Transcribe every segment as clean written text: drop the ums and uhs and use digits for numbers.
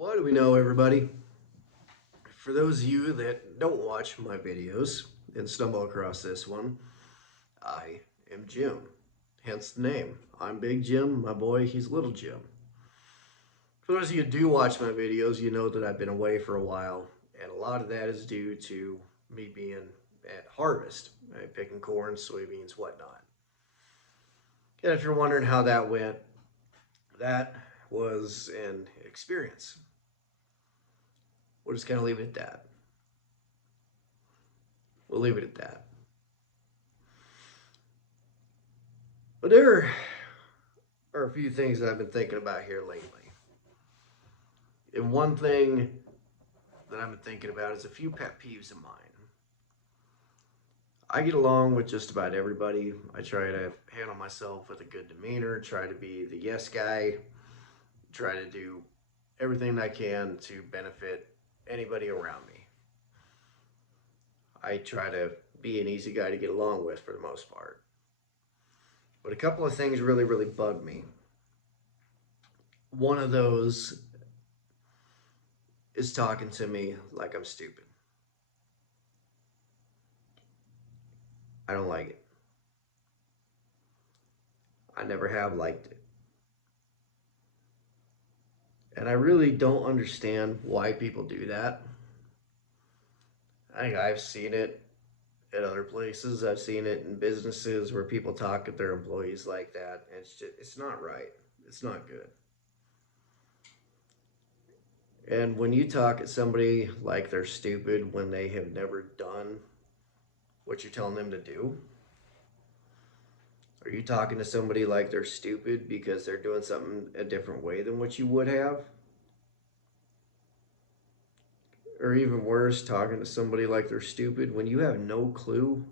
What do we know, everybody? For those of you that don't watch my videos and stumble across this one, I am Jim. Hence the name. I'm Big Jim. My boy, he's Little Jim. For those of you who do watch my videos, you know that I've been away for a while, and a lot of that is due to me being at harvest, right? Picking corn, soybeans, whatnot. And if you're wondering how that went, that was an experience. We'll just kind of leave it at that. We'll leave it at that. But there are a few things that I've been thinking about here lately. And one thing that I've been thinking about is a few pet peeves of mine. I get along with just about everybody. I try to handle myself with a good demeanor, try to be the yes guy, try to do everything I can to benefit anybody around me. I try to be an easy guy to get along with for the most part. But a couple of things really bug me. One of those is talking to me like I'm stupid. I don't like it. I never have liked it. And I really don't understand why people do that. I think I've seen it at other places. I've seen it in businesses where people talk to their employees like that. And it's not right. It's not good. And when you talk at somebody like they're stupid when they have never done what you're telling them to do, are you talking to somebody like they're stupid because they're doing something a different way than what you would have? Or even worse, talking to somebody like they're stupid when you have no clue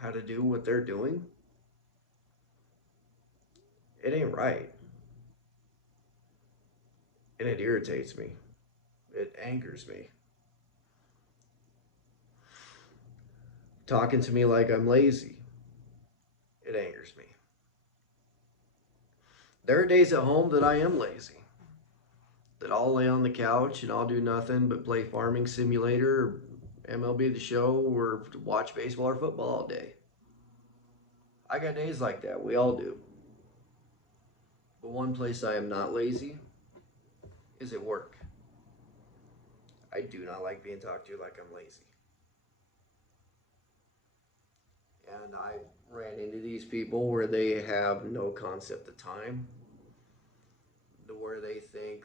how to do what they're doing? It ain't right. And it irritates me. It angers me. Talking to me like I'm lazy. It angers me. There are days at home that I am lazy. That I'll lay on the couch and I'll do nothing but play Farming Simulator, or MLB The Show, or watch baseball or football all day. I got days like that. We all do. But one place I am not lazy is at work. I do not like being talked to like I'm lazy. And I ran into these people where they have no concept of time, to where they think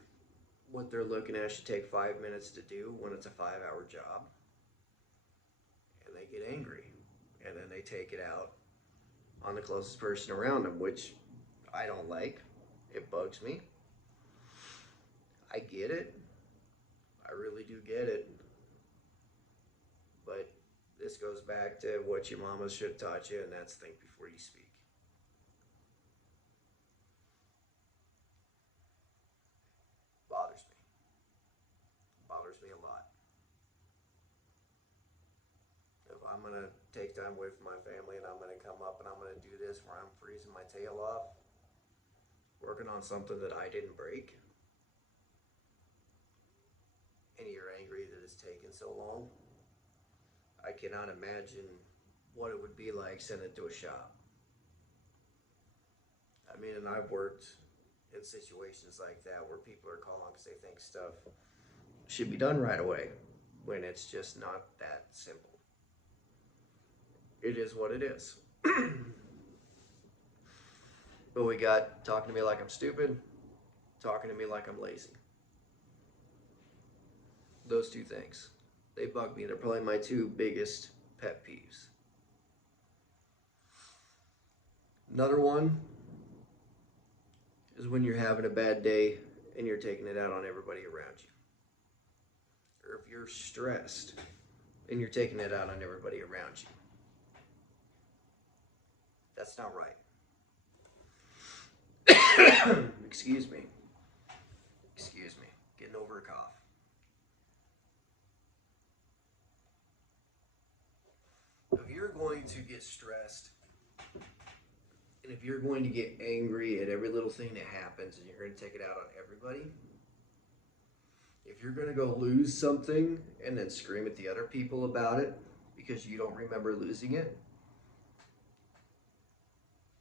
what they're looking at should take 5 minutes to do when it's a 5 hour job. And they get angry. And then they take it out on the closest person around them, which I don't like. It bugs me. I get it. I really do get it. But this goes back to what your mama should have taught you, and that's think before you speak. Bothers me. Bothers me a lot. If I'm going to take time away from my family and I'm going to come up and I'm going to do this where I'm freezing my tail off, working on something that I didn't break, and you're angry that it's taken so long, I cannot imagine what it would be like sending it to a shop. I mean, and I've worked in situations like that where people are calling because they think stuff should be done right away when it's just not that simple. It is what it is. But we got talking to me like I'm stupid, talking to me like I'm lazy. Those two things. They bug me. They're probably my two biggest pet peeves. Another one is when you're having a bad day and you're taking it out on everybody around you. Or if you're stressed and you're taking it out on everybody around you. That's not right. Excuse me. Excuse me. Getting over a cough. If you're going to get stressed and if you're going to get angry at every little thing that happens and you're going to take it out on everybody, If you're going to go lose something and then scream at the other people about it because you don't remember losing it,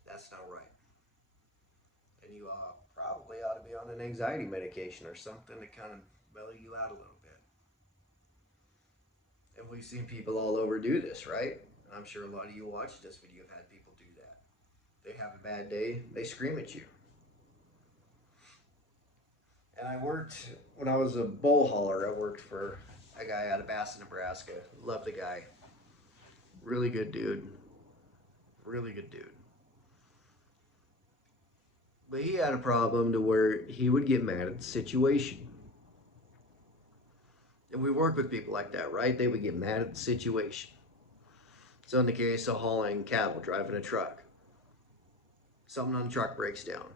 that's not right. And you probably ought to be on an anxiety medication or something to kind of mellow you out a little bit. And we've seen people all over do this, right? I'm sure a lot of you watching this video have had people do that. They have a bad day, they scream at you. And I worked, when I was a bull hauler, I worked for a guy out of Bassett, Nebraska. Love the guy. Really good dude. Really good dude. But he had a problem to where he would get mad at the situation. And we work with people like that, right? They would get mad at the situation. So in the case of hauling cattle, driving a truck, something on the truck breaks down.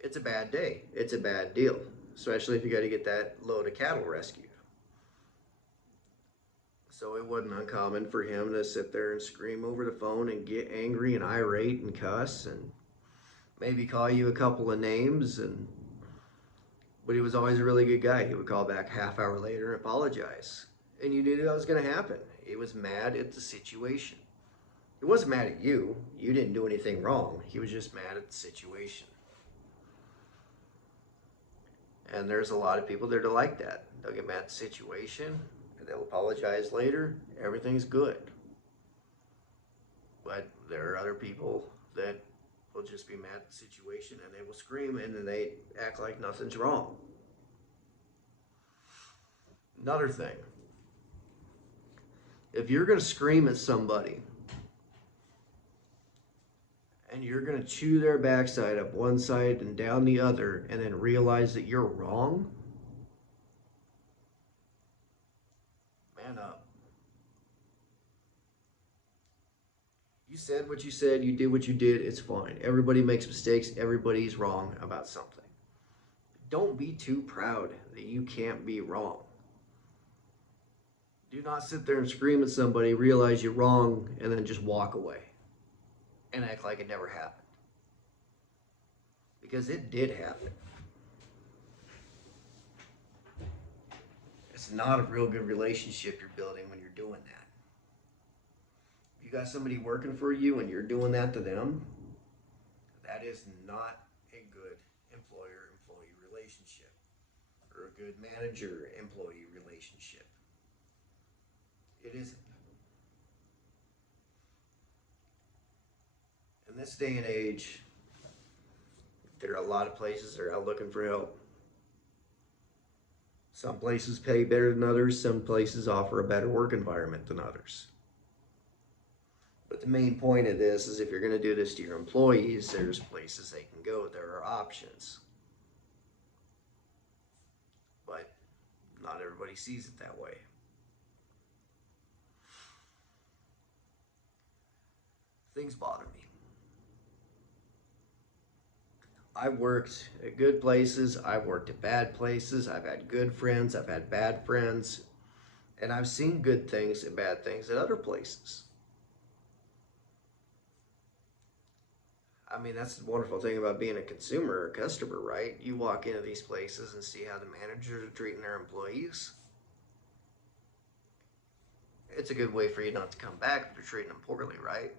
It's a bad day. It's a bad deal, especially if you got to get that load of cattle rescued. So it wasn't uncommon for him to sit there and scream over the phone and get angry and irate and cuss and maybe call you a couple of names. But he was always a really good guy. He would call back a half hour later and apologize. And you knew that was going to happen. He was mad at the situation. He wasn't mad at you. You didn't do anything wrong. He was just mad at the situation. And there's a lot of people that are like that. They'll get mad at the situation and they'll apologize later. Everything's good. But there are other people that will just be mad at the situation and they will scream and then they act like nothing's wrong. Another thing, if you're going to scream at somebody and you're going to chew their backside up one side and down the other and then realize that you're wrong, man up. You said what you said, you did what you did, it's fine. Everybody makes mistakes, everybody's wrong about something. Don't be too proud that you can't be wrong. Do not sit there and scream at somebody, realize you're wrong, and then just walk away and act like it never happened. Because it did happen. It's not a real good relationship you're building when you're doing that. You got somebody working for you and you're doing that to them, that is not a good employer-employee relationship or a good manager-employee relationship. It isn't. In this day and age, there are a lot of places that are out looking for help. Some places pay better than others. Some places offer a better work environment than others. But the main point of this is if you're going to do this to your employees, there's places they can go. There are options. But not everybody sees it that way. Things bother me. I've worked at good places. I've worked at bad places. I've had good friends. I've had bad friends. And I've seen good things and bad things at other places. I mean, that's the wonderful thing about being a consumer or a customer, right? You walk into these places and see how the managers are treating their employees. It's a good way for you not to come back if you're treating them poorly, right?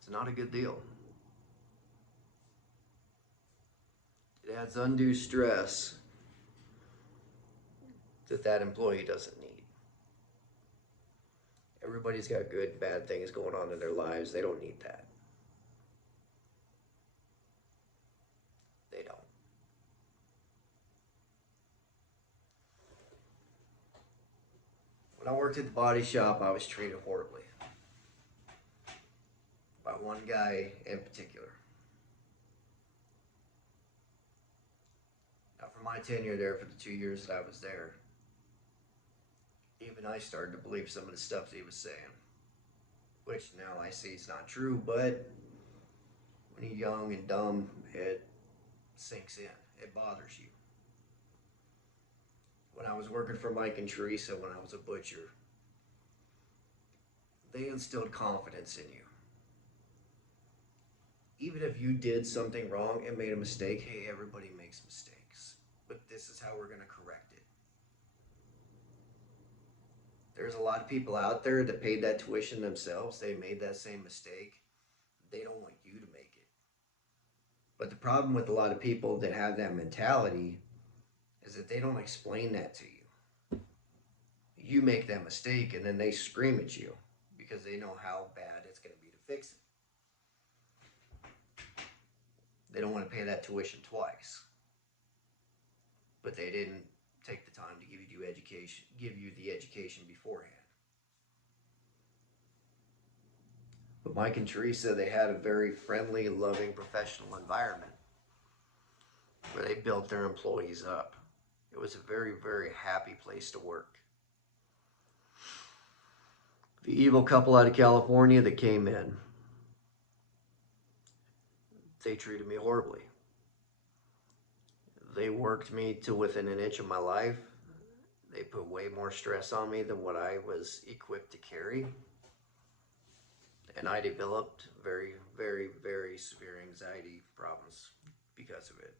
It's not a good deal. It adds undue stress that employee doesn't need. Everybody's got good and bad things going on in their lives. They don't need that. They don't. When I worked at the body shop, I was treated horribly by one guy in particular. Now, for my tenure there, for the 2 years that I was there, even I started to believe some of the stuff that he was saying, which now I see is not true, but when you're young and dumb, it sinks in. It bothers you. When I was working for Mike and Teresa, when I was a butcher, they instilled confidence in you. Even if you did something wrong and made a mistake, hey, everybody makes mistakes. But this is how we're going to correct it. There's a lot of people out there that paid that tuition themselves. They made that same mistake. They don't want you to make it. But the problem with a lot of people that have that mentality is that they don't explain that to you. You make that mistake and then they scream at you because they know how bad it's going to be to fix it. They don't want to pay that tuition twice. But they didn't take the time to give you the education beforehand. But Mike and Teresa, they had a very friendly, loving, professional environment where they built their employees up. It was a very, very happy place to work. The evil couple out of California that came in, they treated me horribly. They worked me to within an inch of my life. They put way more stress on me than what I was equipped to carry. And I developed very, very, very severe anxiety problems because of it.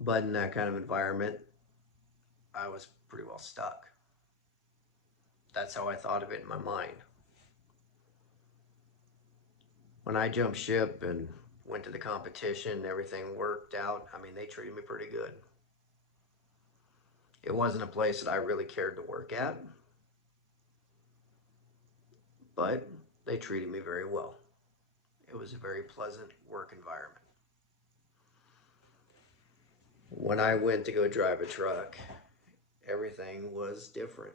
But in that kind of environment, I was pretty well stuck. That's how I thought of it in my mind. When I jumped ship and went to the competition, everything worked out. I mean, they treated me pretty good. It wasn't a place that I really cared to work at, but they treated me very well. It was a very pleasant work environment. When I went to go drive a truck, everything was different.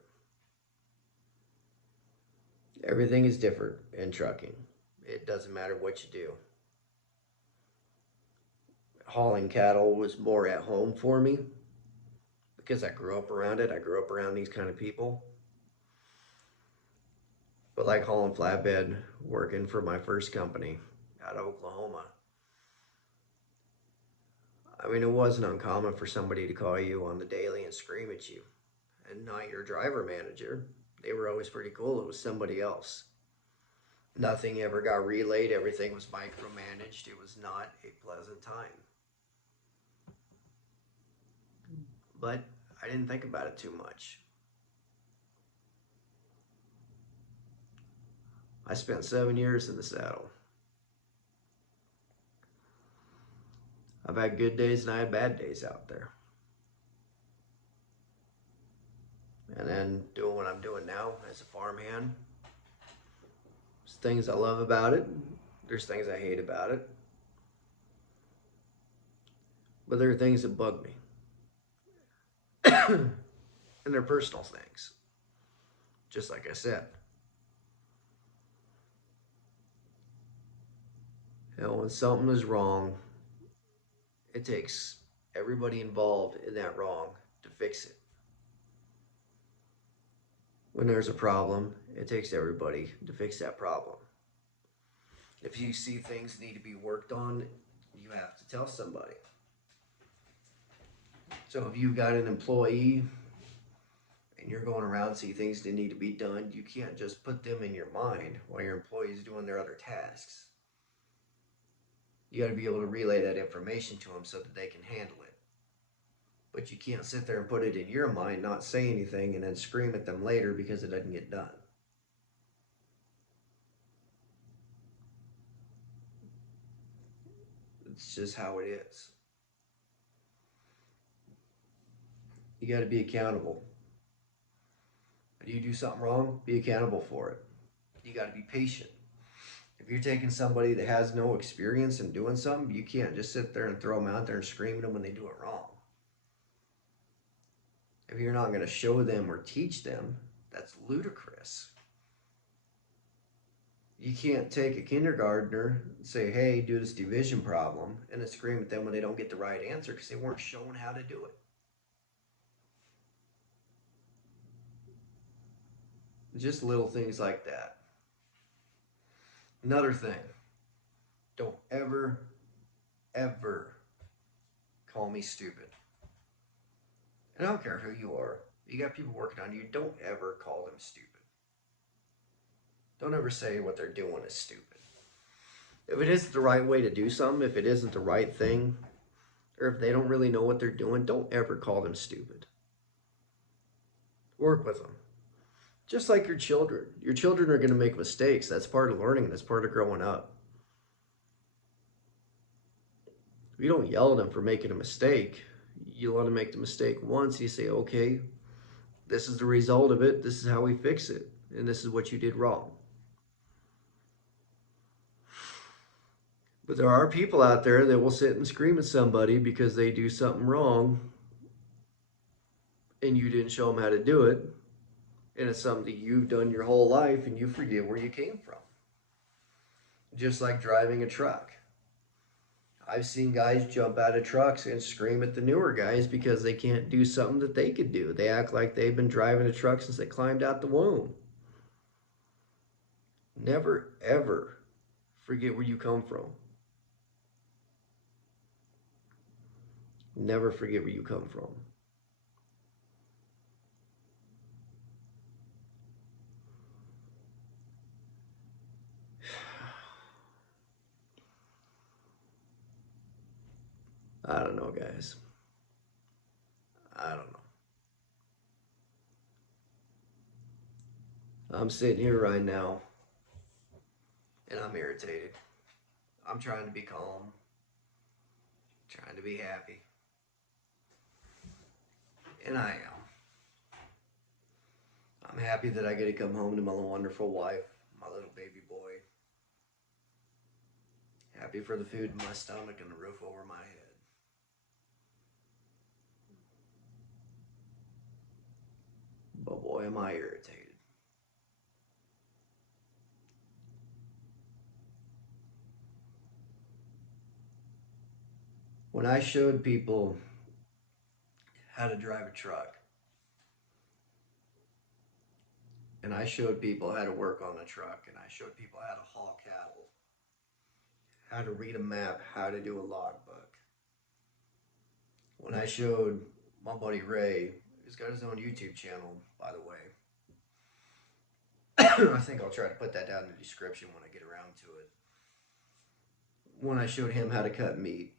Everything is different in trucking. It doesn't matter what you do. Hauling cattle was more at home for me because I grew up around it. I grew up around these kind of people. But like hauling flatbed, working for my first company out of Oklahoma, I mean, it wasn't uncommon for somebody to call you on the daily and scream at you. And not your driver manager. They were always pretty cool. It was somebody else. Nothing ever got relayed. Everything was micromanaged. It was not a pleasant time. But I didn't think about it too much. I spent 7 years in the saddle. I've had good days and I had bad days out there. And then doing what I'm doing now as a farmhand, there's things I love about it. There's things I hate about it. But there are things that bug me. And they're personal things. Just like I said. You know, when something is wrong, it takes everybody involved in that wrong to fix it. When there's a problem, it takes everybody to fix that problem. If you see things need to be worked on, you have to tell somebody. So if you've got an employee and you're going around and see things that need to be done, you can't just put them in your mind while your employee is doing their other tasks. You got to be able to relay that information to them so that they can handle it. But you can't sit there and put it in your mind, not say anything, and then scream at them later because it doesn't get done. It's just how it is. You got to be accountable. If you do something wrong, be accountable for it. You got to be patient. If you're taking somebody that has no experience in doing something, you can't just sit there and throw them out there and scream at them when they do it wrong. If you're not going to show them or teach them, that's ludicrous. You can't take a kindergartner and say, hey, do this division problem, and then scream at them when they don't get the right answer because they weren't shown how to do it. Just little things like that. Another thing, don't ever, ever call me stupid. And I don't care who you are. You got people working on you, don't ever call them stupid. Don't ever say what they're doing is stupid. If it isn't the right way to do something, if it isn't the right thing, or if they don't really know what they're doing, don't ever call them stupid. Work with them. Just like your children. Your children are going to make mistakes. That's part of learning. That's part of growing up. You don't yell at them for making a mistake. You let them make the mistake once. You say, okay, this is the result of it. This is how we fix it. And this is what you did wrong. But there are people out there that will sit and scream at somebody because they do something wrong and you didn't show them how to do it. And it's something you've done your whole life and you forget where you came from. Just like driving a truck. I've seen guys jump out of trucks and scream at the newer guys because they can't do something that they could do. They act like they've been driving a truck since they climbed out the womb. Never, ever forget where you come from. Never forget where you come from. I don't know, guys. I don't know. I'm sitting here right now and I'm irritated. I'm trying to be calm, trying to be happy. And I am. I'm happy that I get to come home to my wonderful wife, my little baby boy. Happy for the food in my stomach and the roof over my head. But boy, am I irritated. When I showed people how to drive a truck, and I showed people how to work on a truck, and I showed people how to haul cattle, how to read a map, how to do a logbook. When I showed my buddy Ray, who's got his own YouTube channel, by the way, I think I'll try to put that down in the description when I get around to it. When I showed him how to cut meat,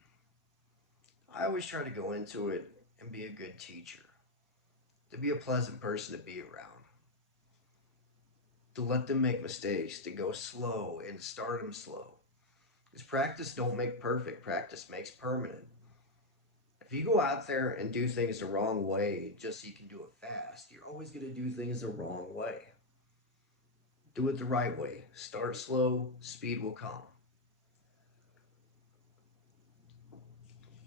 I always try to go into it and be a good teacher, to be a pleasant person to be around, to let them make mistakes, to go slow and start them slow. Because practice don't make perfect, practice makes permanent. If you go out there and do things the wrong way just so you can do it fast, you're always going to do things the wrong way. Do it the right way. Start slow, speed will come.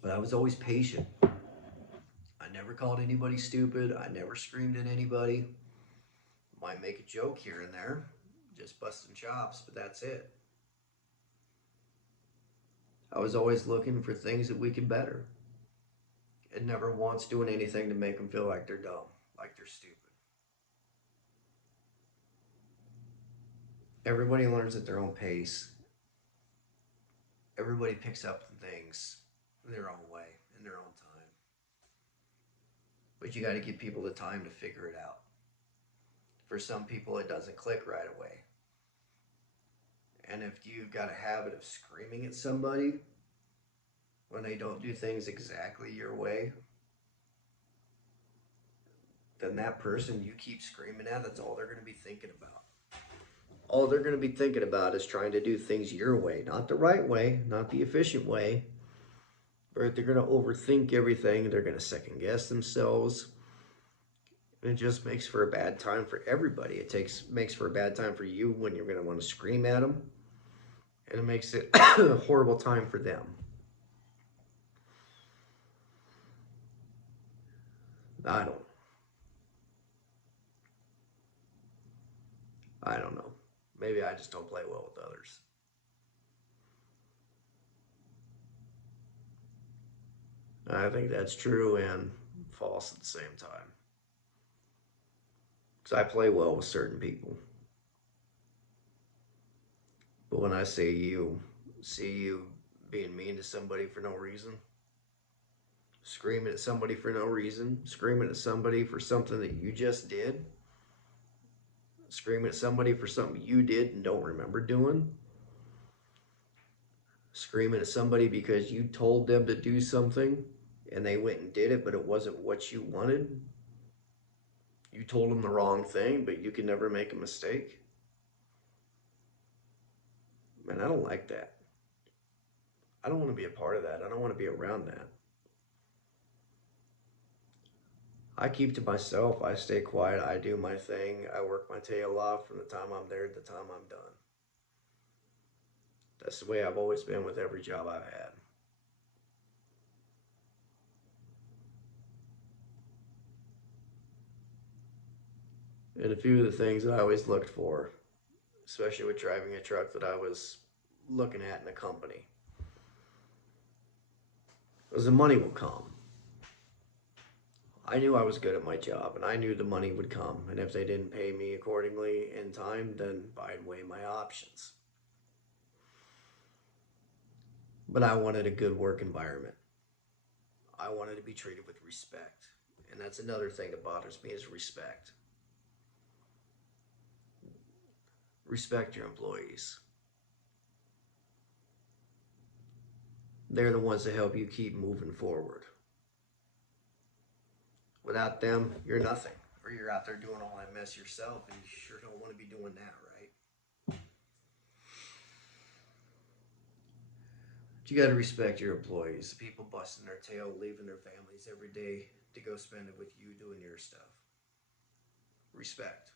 But I was always patient. I never called anybody stupid. I never screamed at anybody. Might make a joke here and there, just busting chops, but that's it. I was always looking for things that we could better. And never once doing anything to make them feel like they're dumb, like they're stupid. Everybody learns at their own pace. Everybody picks up things in their own way, in their own time. But you got to give people the time to figure it out. For some people, it doesn't click right away. And if you've got a habit of screaming at somebody when they don't do things exactly your way, then that person you keep screaming at, that's all they're going to be thinking about. All they're going to be thinking about is trying to do things your way, not the right way, not the efficient way. But they're going to overthink everything. They're going to second guess themselves. And it just makes for a bad time for everybody. It makes for a bad time for you when you're going to want to scream at them. And it makes it a horrible time for them. I don't know. Maybe I just don't play well with others. I think that's true and false at the same time. Because I play well with certain people. But when I see you being mean to somebody for no reason, screaming at somebody for no reason, screaming at somebody for something that you just did, Screaming at somebody for something you did and don't remember doing. Screaming at somebody because you told them to do something and they went and did it, but it wasn't what you wanted. You told them the wrong thing, but you can never make a mistake. Man, I don't like that. I don't want to be a part of that. I don't want to be around that. I keep to myself. I stay quiet. I do my thing. I work my tail off from the time I'm there to the time I'm done. That's the way I've always been with every job I've had. And a few of the things that I always looked for, especially with driving a truck that I was looking at in a company, was the money will come. I knew I was good at my job and I knew the money would come. And if they didn't pay me accordingly in time, then I'd weigh my options. But I wanted a good work environment. I wanted to be treated with respect. And that's another thing that bothers me is respect. Respect your employees. They're the ones that help you keep moving forward. Without them, you're nothing. Or you're out there doing all that mess yourself, and you sure don't want to be doing that, right? But you got to respect your employees. The people busting their tail, leaving their families every day to go spend it with you doing your stuff. Respect.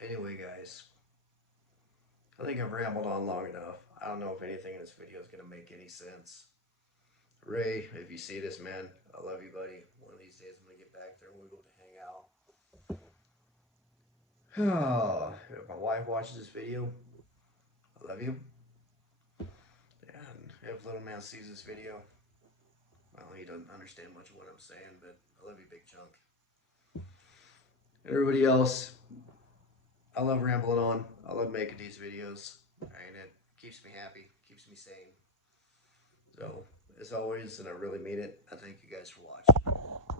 Anyway, guys, I think I've rambled on long enough. I don't know if anything in this video is going to make any sense. Ray, if you see this, man, I love you, buddy. One of these days I'm going to get back there and we'll be able to hang out. If my wife watches this video, I love you. And if little man sees this video, well, he doesn't understand much of what I'm saying, but I love you, big chunk. And everybody else, I love rambling on. I love making these videos. And it keeps me happy, keeps me sane. So, as always, and I really mean it, I thank you guys for watching.